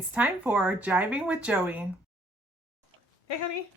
It's time for Jiving with Joey. Hey, honey.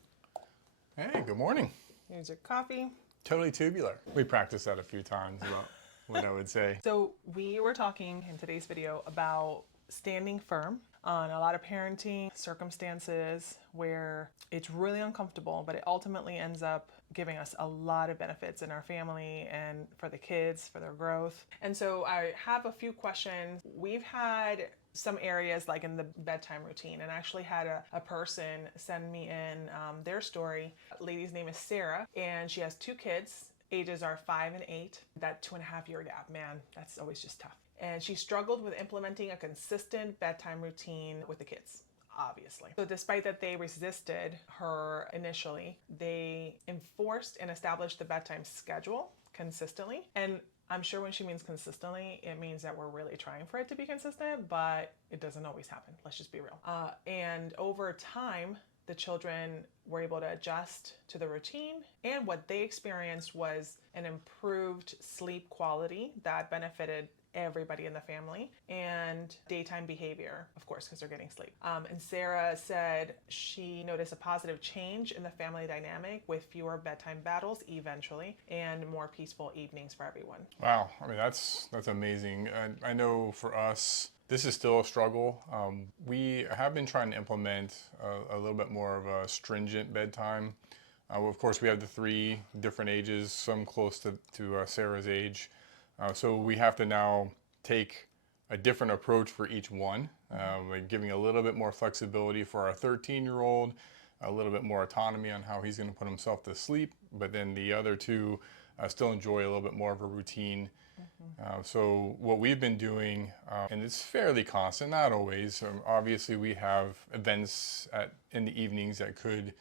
Hey, good morning. Here's your coffee. Totally tubular. We practiced that a few times about what I would say. So we were talking in today's video about standing firm on a lot of parenting circumstances where it's really uncomfortable, but it ultimately ends up giving us a lot of benefits in our family and for the kids, for their growth. And so I have a few questions. We've had some areas like in the bedtime routine, and I actually had a person send me in their story. The lady's name is Sarah, and she has two kids. Ages are 5 and 8. That 2.5-year gap, man, that's always just tough. And she struggled with implementing a consistent bedtime routine with the kids, obviously. So despite that they resisted her initially, they enforced and established the bedtime schedule consistently. And I'm sure when she means consistently, it means that we're really trying for it to be consistent, but it doesn't always happen. Let's just be real. And over time, the children were able to adjust to the routine, and what they experienced was an improved sleep quality that benefited everybody in the family, and daytime behavior, of course, because they're getting sleep. And Sarah said she noticed a positive change in the family dynamic with fewer bedtime battles eventually, and more peaceful evenings for everyone. Wow, I mean, that's amazing. I know for us, this is still a struggle. We have been trying to implement a little bit more of a stringent bedtime. Of course, we have the 3 different ages, some close to Sarah's age. So we have to now take a different approach for each one, like giving a little bit more flexibility for our 13-year-old, a little bit more autonomy on how he's going to put himself to sleep, but then the other 2 still enjoy a little bit more of a routine. So what we've been doing, and it's fairly constant, not always. Obviously, we have events in the evenings that could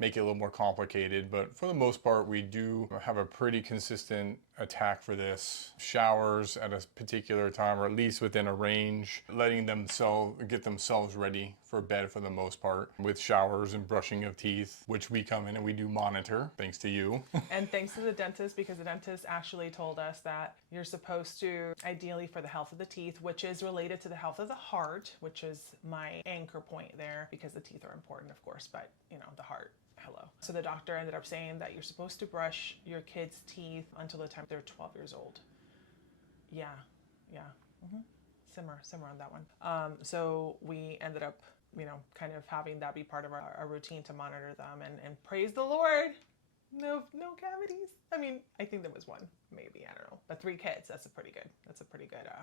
make it a little more complicated, but for the most part, we do have a pretty consistent attack for this. Showers at a particular time, or at least within a range, letting them get themselves ready for bed for the most part, with showers and brushing of teeth, which we come in and we do monitor, thanks to you. And thanks to the dentist, because the dentist actually told us that you're supposed to, ideally for the health of the teeth, which is related to the health of the heart, which is my anchor point there, because the teeth are important, of course, but you know, the heart. Hello. So the doctor ended up saying that you're supposed to brush your kids' teeth until the time they're 12 years old. Yeah. Simmer on that one. So we ended up, kind of having that be part of our routine to monitor them, and praise the Lord. No cavities. I mean, I think there was one, maybe, I don't know. But 3 kids, that's a pretty good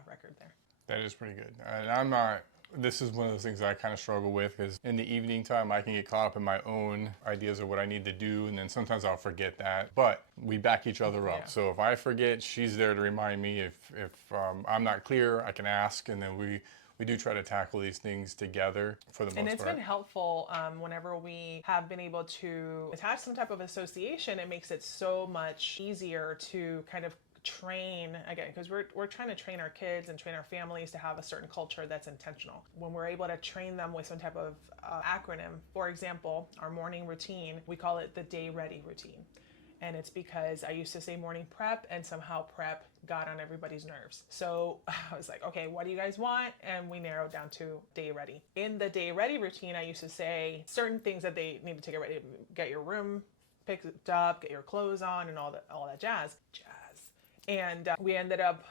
record there. That is pretty good. And this is one of those things that I kind of struggle with, because in the evening time, I can get caught up in my own ideas of what I need to do, and then sometimes I'll forget that. But we back each other up. Yeah. So if I forget, she's there to remind me. If I'm not clear, I can ask, and then we do try to tackle these things together for the most part. And it's been helpful whenever we have been able to attach some type of association. It makes it so much easier to kind of train, again, because we're trying to train our kids and train our families to have a certain culture that's intentional. When we're able to train them with some type of acronym, for example, our morning routine, we call it the day ready routine. And it's because I used to say morning prep, and somehow prep got on everybody's nerves. So I was like, okay, what do you guys want? And we narrowed down to day ready. In the day ready routine, I used to say certain things that they need to take ready: get your room picked up, get your clothes on, and all that jazz. And we ended up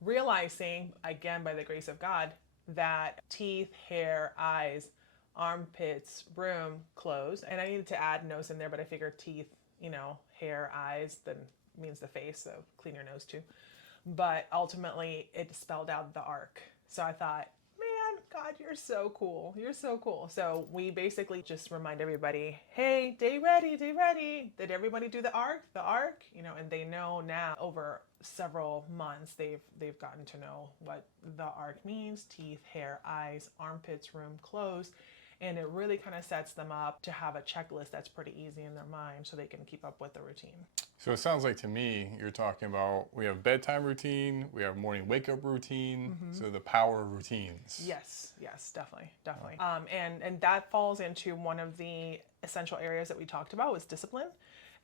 realizing, again, by the grace of God, that teeth, hair, eyes, armpits, room, clothes. And I needed to add nose in there, but I figured teeth, hair, eyes, then means the face, so clean your nose too. But ultimately, it spelled out the arc. So I thought, man, God, you're so cool. You're so cool. So we basically just remind everybody, hey, day ready. Did everybody do the arc? And they know now, over several months, they've gotten to know what the arc means: teeth, hair, eyes, armpits, room, clothes. And it really kind of sets them up to have a checklist that's pretty easy in their mind, so they can keep up with the routine. So it sounds like to me, you're talking about, we have bedtime routine, we have morning wake up routine, so the power of routines. Yes, definitely. And that falls into one of the essential areas that we talked about, was discipline.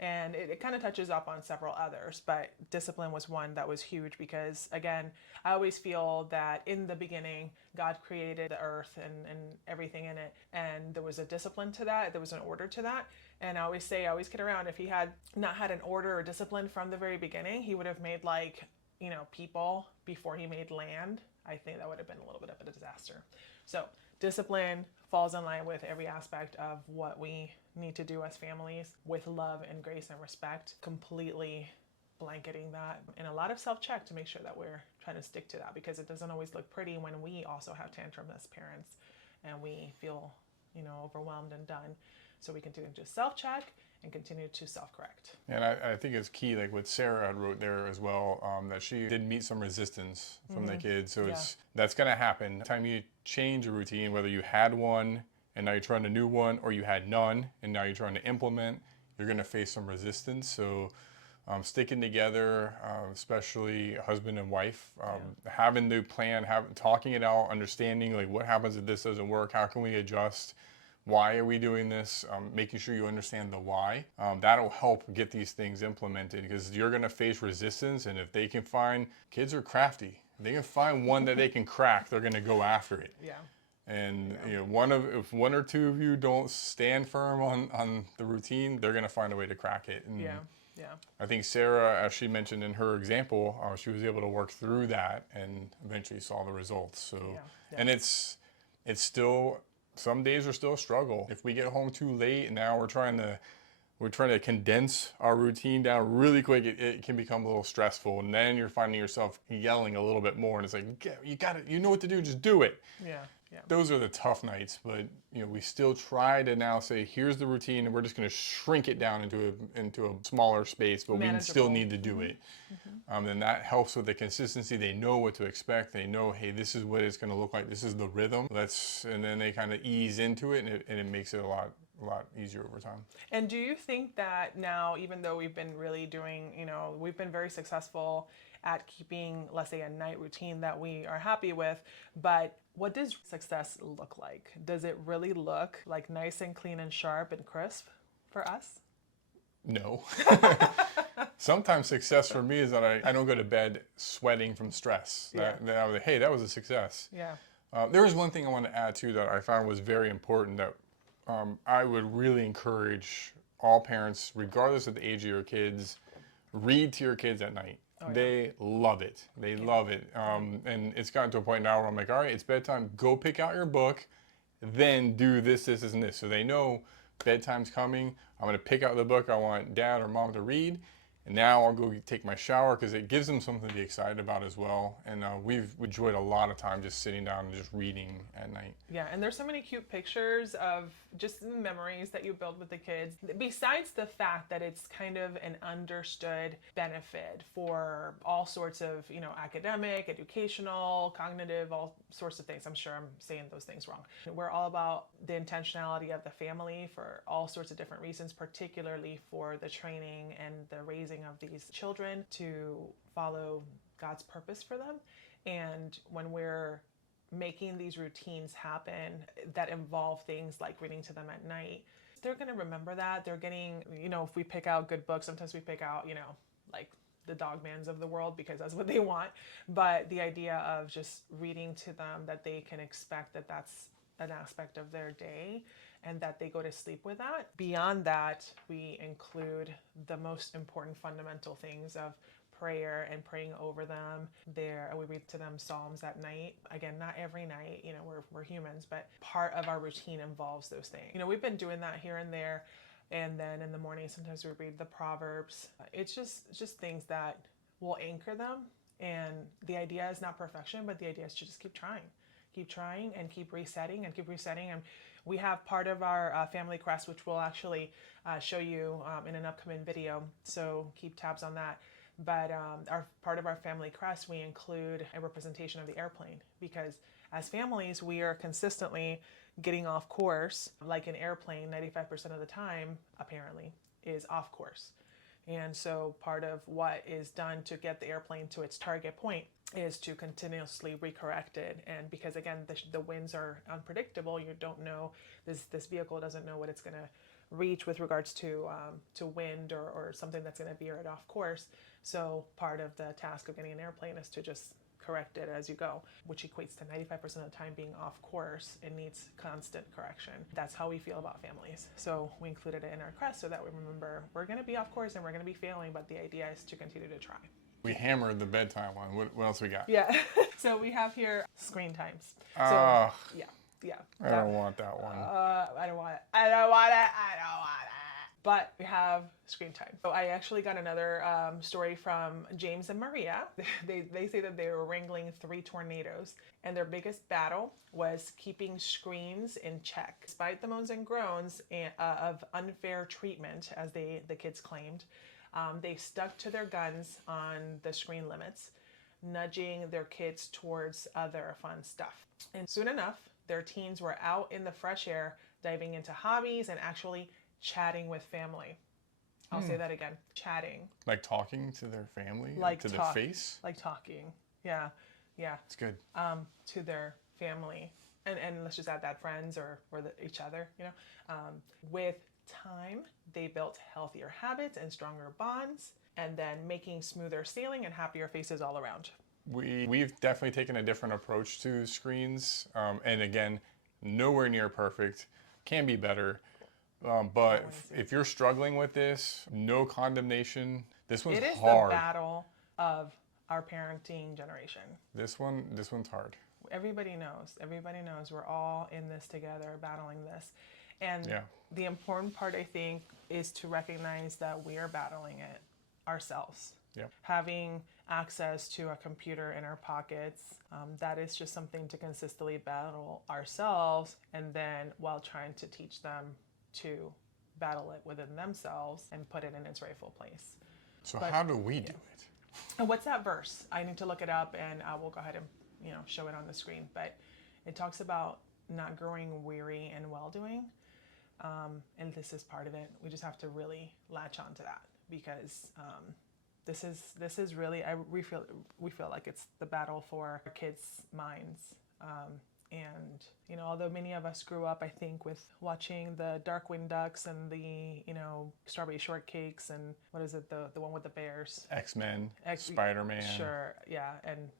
And it kind of touches up on several others, but discipline was one that was huge because, again, I always feel that in the beginning, God created the earth and everything in it. And there was a discipline to that. There was an order to that. And I always kid around, if he had not had an order or discipline from the very beginning, he would have made people before he made land. I think that would have been a little bit of a disaster. So discipline falls in line with every aspect of what we need to do as families with love and grace and respect, completely blanketing that, and a lot of self-check to make sure that we're trying to stick to that, because it doesn't always look pretty when we also have tantrums as parents and we feel, overwhelmed and done. So we continue to self-check and continue to self-correct. And I think it's key, like what Sarah wrote there as well, that she did meet some resistance from the kids. So that's going to happen. Anytime you change a routine, whether you had one and now you're trying a new one, or you had none and now you're trying to implement, you're going to face some resistance. So sticking together, especially husband and wife, having the plan, talking it out, understanding like what happens if this doesn't work, how can we adjust, why are we doing this, making sure you understand the why. That'll help get these things implemented, because you're going to face resistance, and if they can find, kids are crafty, if they can find one that they can crack, they're going to go after it. Yeah. And if one or two of you don't stand firm on the routine, they're going to find a way to crack it. And I think Sarah, as she mentioned in her example, she was able to work through that and eventually saw the results. So, and it's still, some days are still a struggle. If we get home too late and now we're trying to condense our routine down really quick, it can become a little stressful. And then you're finding yourself yelling a little bit more, and it's like, you got it, you know what to do, just do it. Yeah. Those are the tough nights, but we still try to now say, here's the routine, and we're just going to shrink it down into a smaller space, but we still need to do it. And that helps with the consistency. They know what to expect. They know, hey, this is what it's going to look like. This is the rhythm. And then they kind of ease into it, and it makes it a lot easier over time. And do you think that now, even though we've been really doing, we've been very successful at keeping, let's say, a night routine that we are happy with, but what does success look like? Does it really look like nice and clean and sharp and crisp for us? No. Sometimes success for me is that I don't go to bed sweating from stress. That I was like, hey, that was a success. Yeah. There was one thing I want to add too that I found was very important, that I would really encourage all parents, regardless of the age of your kids, read to your kids at night. They love it. They love it. And it's gotten to a point now where I'm like, all right, it's bedtime. Go pick out your book, then do this, and this. So they know bedtime's coming. I'm going to pick out the book I want dad or mom to read. And now I'll go take my shower, because it gives them something to be excited about as well. And we've enjoyed a lot of time just sitting down and just reading at night. Yeah, and there's so many cute pictures of just the memories that you build with the kids. Besides the fact that it's kind of an understood benefit for all sorts of, academic, educational, cognitive, all sorts of things. I'm sure I'm saying those things wrong. We're all about the intentionality of the family for all sorts of different reasons, particularly for the training and the raising of these children to follow God's purpose for them. And when we're making these routines happen that involve things like reading to them at night, they're going to remember that. They're getting, if we pick out good books, sometimes we pick out, like the Dogmans of the world, because that's what they want. But the idea of just reading to them, that they can expect that that's an aspect of their day, and that they go to sleep with that. Beyond that, we include the most important fundamental things of prayer and praying over them. We read to them Psalms at night. Again, not every night, we're humans, but part of our routine involves those things. We've been doing that here and there. And then in the morning, sometimes we read the Proverbs. It's just things that will anchor them. And the idea is not perfection, but the idea is to just keep trying and keep resetting. And we have part of our family crest, which we'll actually show you in an upcoming video. So keep tabs on that. But part of our family crest, we include a representation of the airplane, because as families, we are consistently getting off course. Like an airplane, 95% of the time, apparently, is off course. And so part of what is done to get the airplane to its target point is to continuously recorrect it. And because, again, the winds are unpredictable, you don't know, this vehicle doesn't know what it's going to reach with regards to wind or something that's going to veer it off course. So part of the task of getting an airplane is to just correct it as you go, which equates to 95% of the time being off course. It needs constant correction. That's how we feel about families. So we included it in our crest so that we remember we're going to be off course and we're going to be failing, but the idea is to continue to try. We hammered the bedtime one. What else we got? Yeah. So we have here screen times. So yeah. I don't want that one. I don't want it. But we have screen time. So I actually got another story from James and Maria. They say that they were wrangling 3 tornadoes, and their biggest battle was keeping screens in check. Despite the moans and groans of unfair treatment, as the kids claimed, they stuck to their guns on the screen limits, nudging their kids towards other fun stuff. And soon enough, their teens were out in the fresh air, diving into hobbies and actually chatting with family. I'll say that again. Chatting. Like talking to their family? Like to their face? Like talking. Yeah. It's good. To their family. And let's just add that friends or each other, with time, they built healthier habits and stronger bonds, and then making smoother sailing and happier faces all around. We've definitely taken a different approach to screens. And again, nowhere near perfect. Can be better. But if you're struggling with this, no condemnation. This one's hard. It is the battle of our parenting generation. This one's hard. Everybody knows we're all in this together, battling this. And the important part, I think, is to recognize that we are battling it ourselves. Having access to a computer in our pockets, that is just something to consistently battle ourselves, and then while trying to teach them to battle it within themselves and put it in its rightful place. So how do we do it? And what's that verse? I need to look it up, and I will go ahead and show it on the screen. But it talks about not growing weary in well-doing, and this is part of it. We just have to really latch on to that, because this is really we feel like it's the battle for our kids' minds. And although many of us grew up, I think, with watching the Darkwing Ducks and the Strawberry Shortcakes and what is it, the one with the bears, X-Men, Spider-Man, sure, yeah, and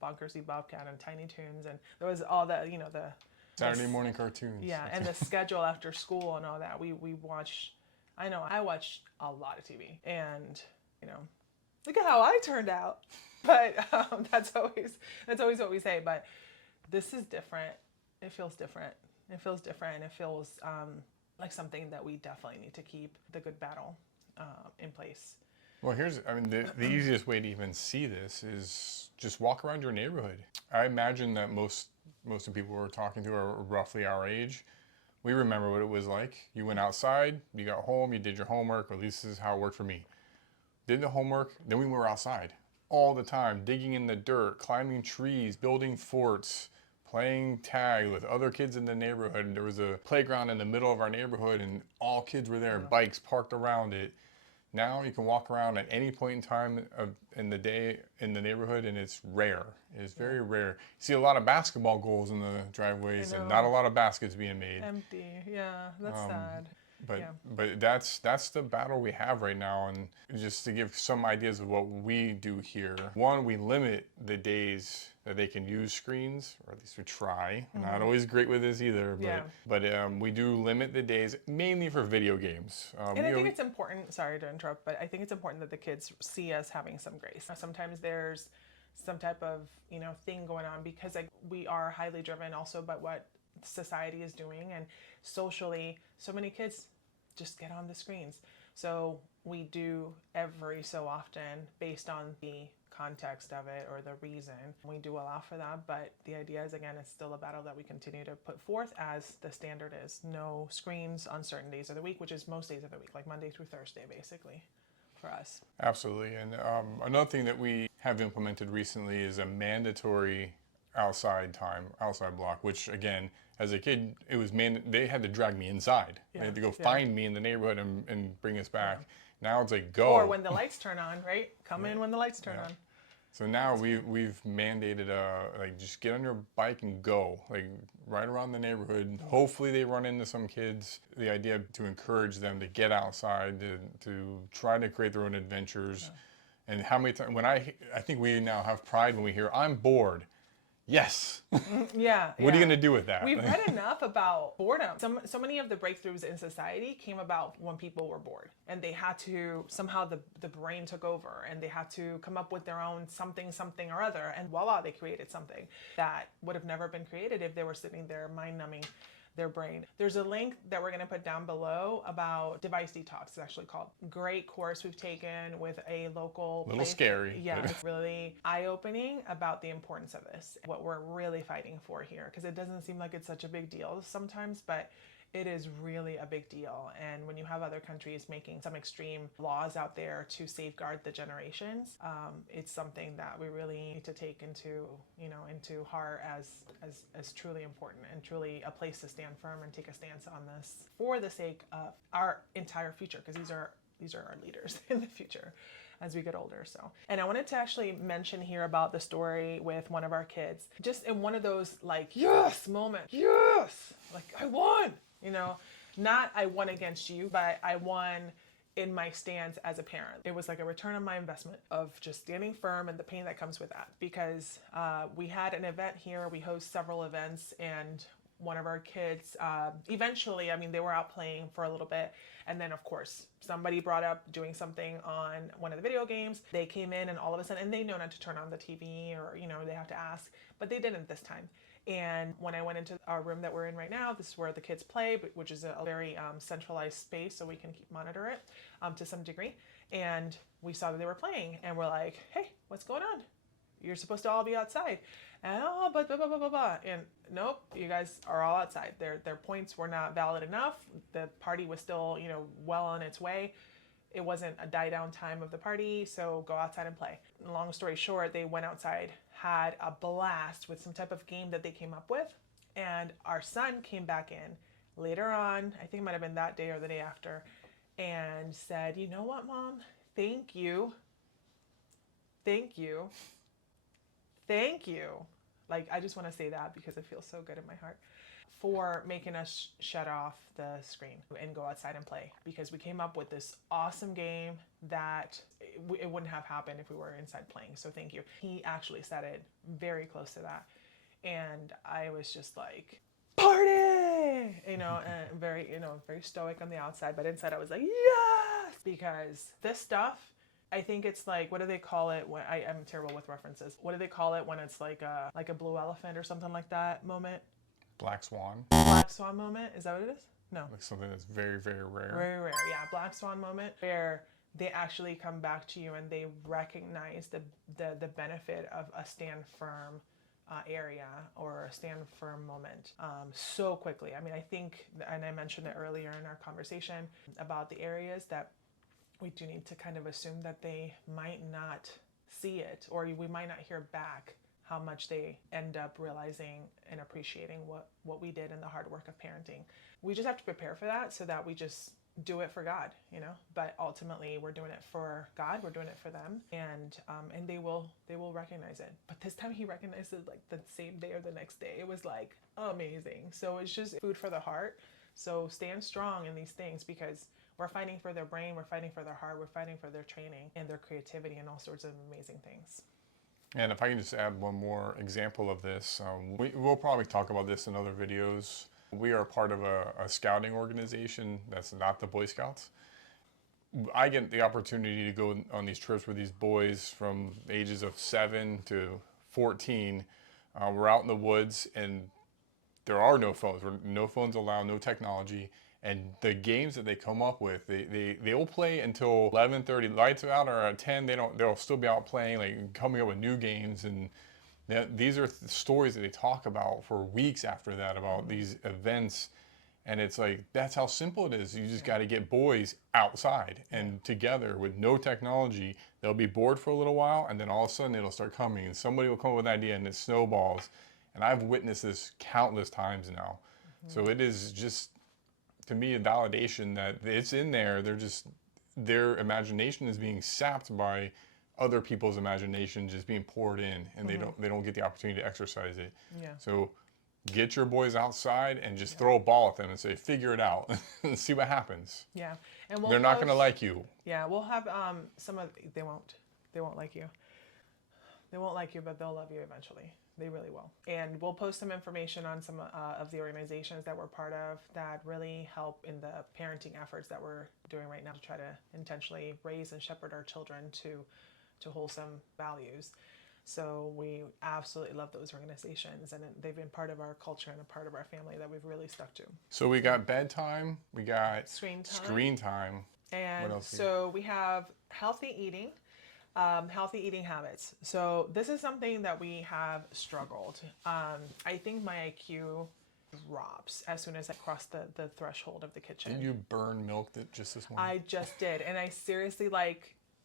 Bonkersy Bobcat and Tiny Toons, and there was all the the Saturday morning cartoons, and the schedule after school and all that. We watched. I know I watched a lot of TV, and look at how I turned out. But that's always what we say. But this is different. It feels different. It feels like something that we definitely need to keep the good battle in place. Well, the easiest way to even see this is just walk around your neighborhood. I imagine that most of the people we're talking to are roughly our age. We remember what it was like. You went outside, you got home, you did your homework, or at least this is how it worked for me. Did the homework, then we were outside all the time, digging in the dirt, climbing trees, building forts, playing tag with other kids in the neighborhood. There was a playground in the middle of our neighborhood, and all kids were there, bikes parked around it. Now you can walk around at any point in time in the day in the neighborhood, and it's rare. It's very rare. You see a lot of basketball goals in the driveways and not a lot of baskets being made. Empty, yeah, that's sad. But that's the battle we have right now. And just to give some ideas of what we do here, one, we limit the days that they can use screens, or at least we try. We're not always great with this either, but we do limit the days mainly for video games. And I think it's important, sorry to interrupt, but I think it's important that the kids see us having some grace. Sometimes there's some type of thing going on, because we are highly driven also by what society is doing, and socially so many kids just get on the screens. So we do every so often, based on the context of it or the reason, we do allow for that. But the idea is, again, it's still a battle that we continue to put forth, as the standard is no screens on certain days of the week, which is most days of the week, like Monday through Thursday basically for us. Absolutely. And another thing that we have implemented recently is a mandatory outside block, which again, as a kid, it was they had to drag me inside. They had to go find me in the neighborhood and bring us back. Now it's like, go. Or when the lights turn on, right? Come in when the lights turn on. So now we've mandated like just get on your bike and go, like right around the neighborhood. Hopefully they run into some kids. The idea to encourage them to get outside, to try to create their own adventures. And how many times, I think we now have pride when we hear, I'm bored. Yes. Yeah. What are you going to do with that? We've read enough about boredom. So many of the breakthroughs in society came about when people were bored, and they had to, somehow the brain took over, and they had to come up with their own something or other, and voila, they created something that would have never been created if they were sitting there mind numbing their brain. There's a link that we're going to put down below about device detox. It's actually called. Great course we've taken with a local A little scary. Yeah, it's really eye-opening about the importance of this, what we're really fighting for here, because it doesn't seem like it's such a big deal sometimes, but it is really a big deal. And when you have other countries making some extreme laws out there to safeguard the generations, it's something that we really need to take into heart as truly important and truly a place to stand firm and take a stance on this for the sake of our entire future, because these are our leaders in the future as we get older. So, and I wanted to actually mention here about the story with one of our kids, just in one of those like, yes moments, yes, like I won, not I won against you, but I won in my stance as a parent. It was like a return on my investment of just standing firm and the pain that comes with that, because we had an event here, we host several events, and one of our kids, eventually, they were out playing for a little bit. And then of course, somebody brought up doing something on one of the video games. They came in and all of a sudden, and they know not to turn on the TV or, they have to ask, but they didn't this time. And when I went into our room that we're in right now, this is where the kids play, which is a very centralized space, so we can monitor it to some degree. And we saw that they were playing, and we're like, hey, what's going on? You're supposed to all be outside. And but blah, blah, blah, blah, blah. And nope, you guys are all outside. Their points were not valid enough. The party was still, well on its way. It wasn't a die down time of the party, so go outside and play. Long story short, they went outside, had a blast with some type of game that they came up with. And our son came back in later on, I think it might have been that day or the day after, and said, you know what, Mom? Thank you. Thank you. Thank you. Like, I just want to say that because it feels so good in my heart, for making us shut off the screen and go outside and play, because we came up with this awesome game that it wouldn't have happened if we were inside playing. So thank you. He actually said it very close to that. And I was just like, party, and very, very stoic on the outside, but inside I was like, yes, because this stuff, I think it's like, what do they call it when I'm terrible with references. What do they call it when it's like a blue elephant or something like that moment? Black swan. Black swan moment? Is that what it is? No. Like something that's very, very rare. Very rare, yeah. Black swan moment, where they actually come back to you and they recognize the benefit of a stand firm area or a stand firm moment so quickly. I think, and I mentioned it earlier in our conversation about the areas that we do need to kind of assume that they might not see it, or we might not hear back how much they end up realizing and appreciating what we did in the hard work of parenting. We just have to prepare for that, so that we just do it for God, but ultimately we're doing it for God, we're doing it for them, and they will recognize it. But this time he recognized it like the same day or the next day. It was like amazing. So it's just food for the heart. So stand strong in these things, because we're fighting for their brain, we're fighting for their heart, we're fighting for their training and their creativity and all sorts of amazing things. And if I can just add one more example of this, we'll probably talk about this in other videos. We are part of a scouting organization that's not the Boy Scouts. I get the opportunity to go on these trips with these boys from ages of 7 to 14. We're out in the woods, and there are no phones. No phones allowed, no technology. And the games that they come up with, they'll play until 11:30. Lights are out, or at 10, they'll still be out playing, like coming up with new games. And these are stories that they talk about for weeks after that, about these events. And it's like, that's how simple it is. You just got to get boys outside and together with no technology. They'll be bored for a little while, and then all of a sudden it'll start coming, and somebody will come up with an idea, and it snowballs. And I've witnessed this countless times now. So it is just, to me, a validation that it's in there. Their imagination is being sapped by other people's imagination just being poured in, and they don't get the opportunity to exercise it. Yeah. So get your boys outside and just throw a ball at them and say, figure it out and see what happens. Yeah. And They're not going to like you. Yeah, we'll have some of they won't like you. They won't like you, but they'll love you eventually. They really will. And we'll post some information on some of the organizations that we're part of that really help in the parenting efforts that we're doing right now to try to intentionally raise and shepherd our children to wholesome values. So we absolutely love those organizations, and they've been part of our culture and a part of our family that we've really stuck to. So we got bedtime, we got screen time. And what else so we have healthy eating habits. So this is something that we have struggled. I think my IQ drops as soon as I cross the threshold of the kitchen. Didn't you burn milk just this morning? I just did. And I seriously,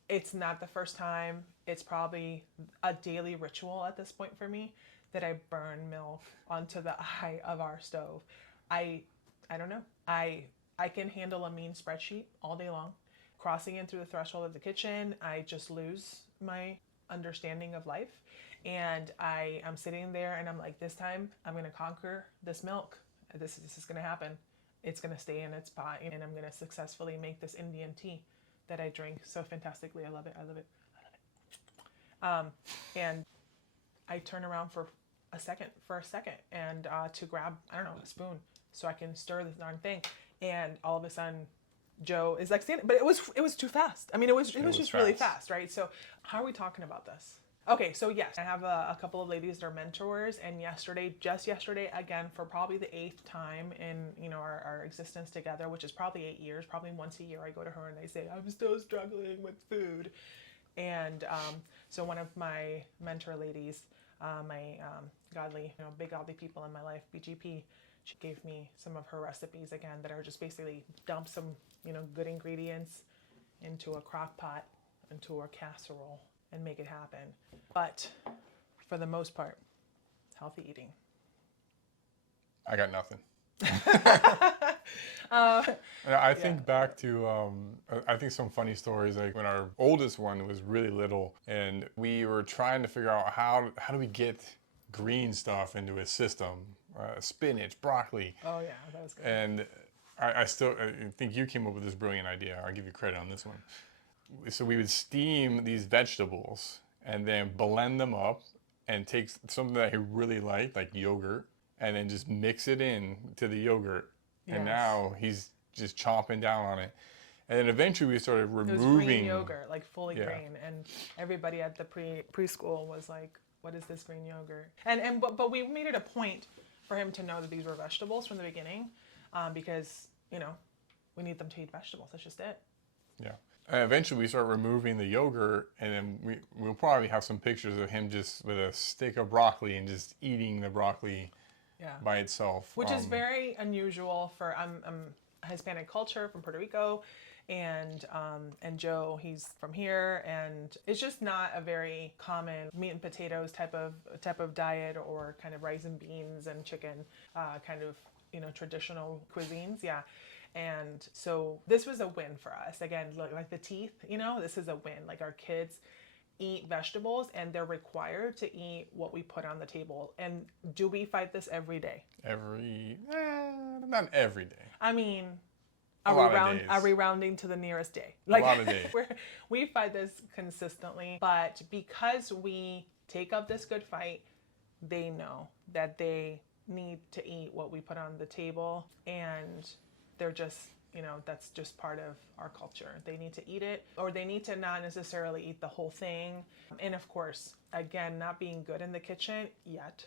it's not the first time. It's probably a daily ritual at this point for me that I burn milk onto the eye of our stove. I don't know. I can handle a mean spreadsheet all day long. Crossing in through the threshold of the kitchen, I just lose my understanding of life. And I'm sitting there and I'm like, this time I'm going to conquer this milk. This is going to happen. It's going to stay in its pot, and I'm going to successfully make this Indian tea that I drink so fantastically. I love it. And I turn around for a second and to grab, I don't know, a spoon so I can stir this darn thing. And all of a sudden, Joe is like standing, but it was too fast. I mean, it was just really fast, right? So how are we talking about this? Okay, so yes, I have a couple of ladies that are mentors, and just yesterday, again, for probably the 8th time in our existence together, which is probably 8 years, probably once a year, I go to her and I say, I'm still struggling with food. And so one of my mentor ladies, my godly, big godly people in my life, BGP, she gave me some of her recipes again that are just basically dump some, good ingredients into a crock pot, into a casserole, and make it happen. But for the most part, healthy eating. I got nothing. I think back to, I think some funny stories, like when our oldest one was really little and we were trying to figure out how do we get green stuff into his system, spinach, broccoli. Oh yeah, that was good. And I think you came up with this brilliant idea. I'll give you credit on this one. So we would steam these vegetables and then blend them up and take something that he really liked, like yogurt, and then just mix it in to the yogurt. Yes. And now he's just chomping down on it. And then eventually we started removing... It was green yogurt, like fully green. And everybody at the preschool was like, what is this green yogurt? But we made it a point for him to know that these were vegetables from the beginning, because, we need them to eat vegetables. That's just it. Yeah. And eventually we start removing the yogurt, and then we'll probably have some pictures of him just with a stick of broccoli and just eating the broccoli by itself. Which is very unusual for Hispanic culture from Puerto Rico, and Joe, he's from here, and it's just not a very common meat and potatoes type of diet, or kind of rice and beans and chicken kind of traditional cuisines. Yeah. And so this was a win for us. Again, like the teeth, this is a win. Like, our kids eat vegetables and they're required to eat what we put on the table. And do we fight this every day? Not every day. I mean, are we rounding to the nearest day? Like, a lot of days. We fight this consistently, but because we take up this good fight, they know that they need to eat what we put on the table, and they're just, that's just part of our culture. They need to eat it, or they need to not necessarily eat the whole thing. And of course, again, not being good in the kitchen yet.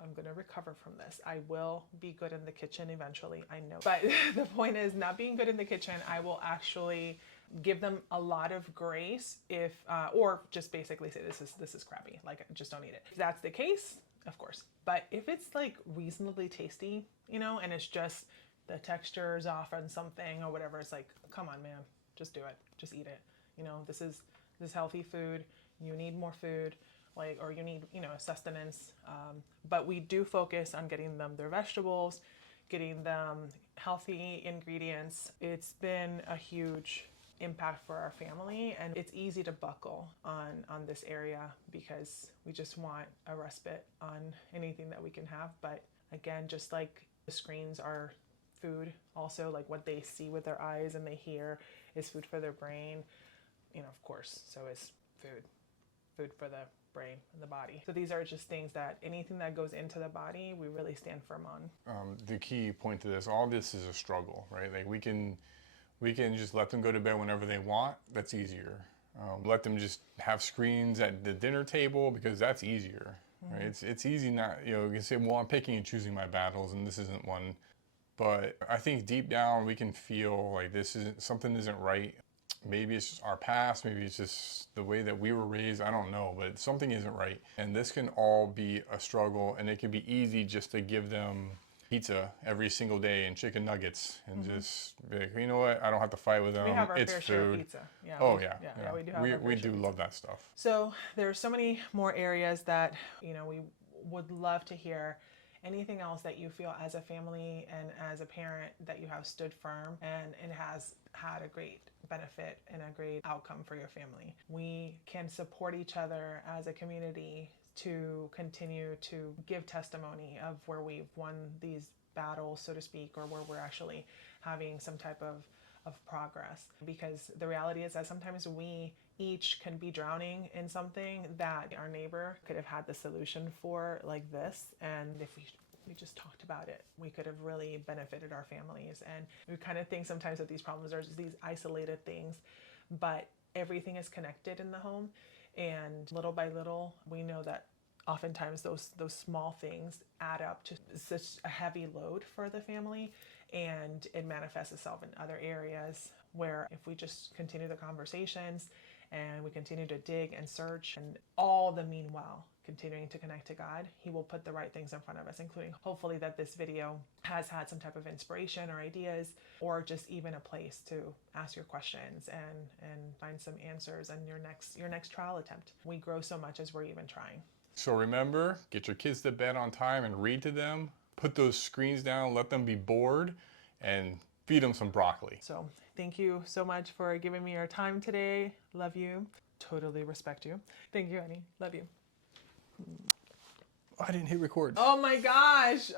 I'm going to recover from this. I will be good in the kitchen eventually, I know. But the point is, not being good in the kitchen, I will actually give them a lot of grace if, or just basically say, this is crappy. Like, just don't eat it. If that's the case, of course. But if it's like reasonably tasty, and it's just the texture is off on something or whatever, it's like, come on, man, just do it. Just eat it. This is healthy food. You need more food, or you need, sustenance. But we do focus on getting them their vegetables, getting them healthy ingredients. It's been a huge impact for our family, and it's easy to buckle on this area because we just want a respite on anything that we can have. But again, just like the screens are food, also like what they see with their eyes and they hear is food for their brain, you know, of course, so is food for the brain and the body. So these are just things that anything that goes into the body, we really stand firm on. The key point to this, all this is a struggle, right? Like we can just let them go to bed whenever they want. That's easier. Let them just have screens at the dinner table because that's easier, right? It's easy not, you know, you can say, well, I'm picking and choosing my battles and this isn't one. But I think deep down we can feel like something isn't right. Maybe it's just our past, maybe it's just the way that we were raised, I don't know, but something isn't right. And this can all be a struggle, and it can be easy just to give them pizza every single day and chicken nuggets and just be like, you know what, I don't have to fight with them. We have our it's fair food. share of pizza. Yeah, Yeah, we do have our we fair share do of love that stuff. So there are so many more areas that, you know, we would love to hear. Anything else that you feel as a family and as a parent that you have stood firm and it has had a great benefit and a great outcome for your family. We can support each other as a community to continue to give testimony of where we've won these battles, so to speak, or where we're actually having some type of progress. Because the reality is that sometimes we each can be drowning in something that our neighbor could have had the solution for, like this, and if we just talked about it, we could have really benefited our families. And we kind of think sometimes that these problems are just these isolated things, but everything is connected in the home, and little by little we know that oftentimes those small things add up to such a heavy load for the family, and it manifests itself in other areas where if we just continue the conversations and we continue to dig and search, and all the meanwhile continuing to connect to God, He will put the right things in front of us, including hopefully that this video has had some type of inspiration or ideas, or just even a place to ask your questions and find some answers on your next trial attempt. We grow so much as we're even trying. So remember, get your kids to bed on time and read to them. Put those screens down, let them be bored, and feed them some broccoli. So thank you so much for giving me your time today. Love you. Totally respect you. Thank you, honey. Love you. I didn't hit record. Oh my gosh.